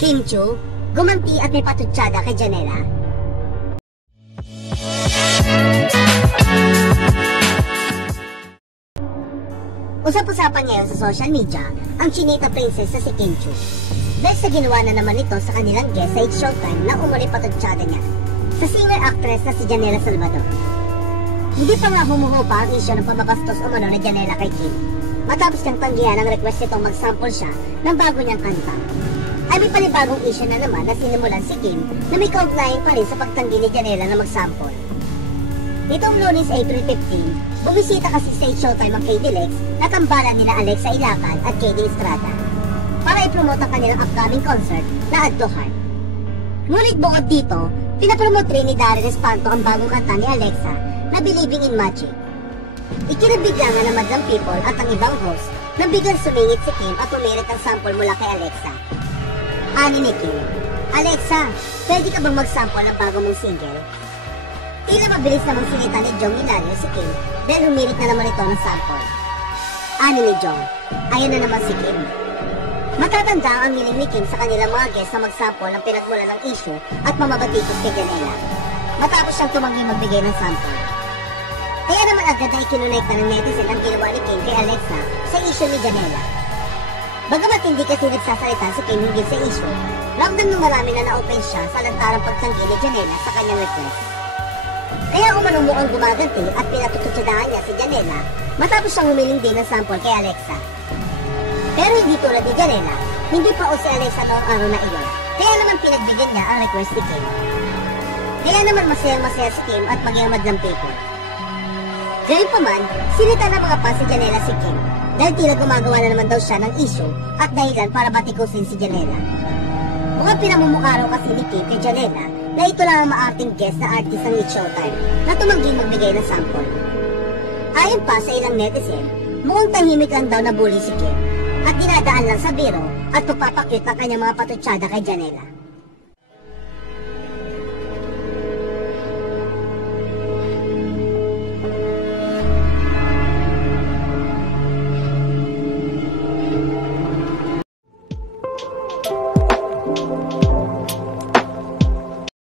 Kim Chiu, gumanti at may patutsada kay Janela. Usap-usapan ngayon sa social media ang Chinita princess na si Kim Chiu. Dahil sa ginawa na naman ito sa kanilang guest sa It's Showtime na umuli patutsada niya sa singer-actress na si Janela Salvador. Hindi pa nga humuhupa ang isyo ng pamabastos umano na Janela kay Kim matapos niyang tanggihan ang request nitong mag-sample siya ng bago niyang kanta. Ay may panibagong issue na naman na sinimulan si Kim na may kaugnayan pa rin sa pagtanggi ni Janela na mag-sample. Nitong Lunes, April 15, bumisita kasi sa Showtime ang KD Lex na tambalan nila Alexa Ilacan at KD Estrada para i-promote ang kanilang upcoming concert na Add to Heart. Ngunit bukod dito, pinapromote rin ni Darren Espanto ang bagong kanta ni Alexa na Believing in Magic. Ikinabigla nga ng Madlang People at ang ibang host na biglang sumingit si Kim at umirit ang sample mula kay Alexa. Ani ni Kim, "Alexa, pwede ka bang mag-sample ng bago mong single?" Tila mabilis namang sinita ni Jong Hilario si Kim dahil humirit na naman ito ng sample. Ani ni Jong, "Ayan na naman si Kim." Matatanda ang hiling ni Kim sa kanilang mga guests na mag-sample ng pinagmulan ng issue at mamabatikos kay Janela matapos siyang tumanggi magbigay ng sample. Kaya naman agad na ikinunekta ng netizen ang ginawa ni Kim kay Alexa sa issue ni Janela. Bagamat hindi kasi nagsasalita si Kim hinggil sa issue, ramdam ng marami na na-open siya sa lantarang pagtanggi ni Janela sa kanyang request. Kaya umanong mukhang gumaganti at pinatututsadahan niya si Janela matapos siyang humiling din ng sample kay Alexa. Pero hindi tulad ni Janela, hindi pa o si Alexa noong araw na iyon, kaya naman pinagbigyan niya ang request ni Kim. Kaya naman masayang-masaya si Kim at maging Madlang People. Gayunpaman, sinita ng mga fans si Janela si Kim dahil tila gumagawa na naman daw siya ng issue at dahilan para batikusin si Janela. Mukhang pinamumukha raw kasi ni Kim kay Janela na ito lang ang maarting guest na artist ng It's Showtime na tumangging magbigay ng sample. Ayon pa sa ilang netizen, mukhang tahimik lang daw na bully si Kim at dinadaan lang sa biro at pagpapakyut ng kanyang mga patutsada kay Janela.